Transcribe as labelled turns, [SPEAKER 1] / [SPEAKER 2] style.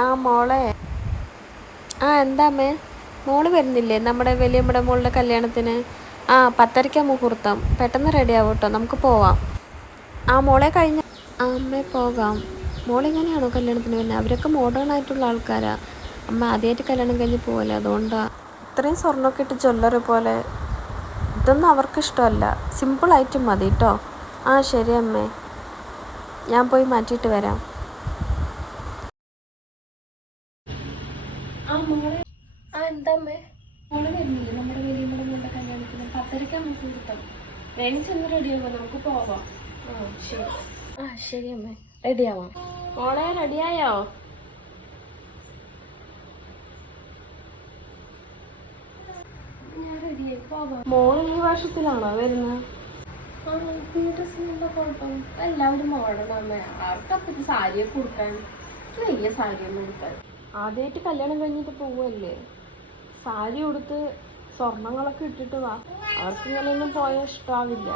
[SPEAKER 1] ആ മോളെ. ആ എന്താമ്മേ മോൾ വരുന്നില്ലേ? നമ്മുടെ വലിയമ്മയുടെ മോളുടെ കല്യാണത്തിന്. ആ പത്തരയ്ക്ക മുഹൂർത്തം. പെട്ടെന്ന് റെഡി ആവും കേട്ടോ നമുക്ക് പോവാം. ആ മോളെ കഴിഞ്ഞ ആ അമ്മേ പോകാം. മോളിങ്ങനെയാണോ കല്യാണത്തിന് വരുന്നത് അവരൊക്കെ മോഡേൺ ആയിട്ടുള്ള ആൾക്കാരാ. അമ്മ ആദ്യമായിട്ട് കല്യാണം കഴിഞ്ഞ് പോകല്ലേ അതുകൊണ്ടാ. ഇത്രയും സ്വർണമൊക്കെ ഇട്ട് ജ്വല്ലറി പോലെ. ഇതൊന്നും അവർക്ക് ഇഷ്ടമല്ല സിമ്പിളായിട്ട് മതി കേട്ടോ ആ ശരി അമ്മേ. ഞാൻ പോയി മാറ്റിയിട്ട് വരാം. ആ മോളെ. ആ എന്താ അമ്മേ മോൾ വരുന്നില്ലേ? നമ്മുടെ വലിയമ്മയുടെ മോളുടെ കല്യാണത്തിന് പത്തരയ്ക്ക് നമുക്ക് കിട്ടും. വേഗം ചെന്ന് റെഡിയാവാം നമുക്ക് പോവാം. ആ ശരി. ആ ശരി അമ്മേ. റെഡിയാവാം മോളെ റെഡിയായോ മോൾ ഈ വർഷത്തിലാണോ വരുന്നത്? കുഴപ്പം. എല്ലാവരും മോഡേൺ അമ്മ. ആർക്കപ്പത്തെ സാരിയൊക്കെ കൊടുക്കാൻ വലിയ സാരിയൊന്നും കൊടുക്കാൻ ആദ്യമായിട്ട് കല്യാണം കഴിഞ്ഞിട്ട് പോവല്ലേ? സാരി ഉടുത്ത് സ്വർണങ്ങളൊക്കെ ഇട്ടിട്ട് വാ. അവർക്ക് ഇങ്ങനെയൊന്നും പോയാൽ ഇഷ്ടാവില്ല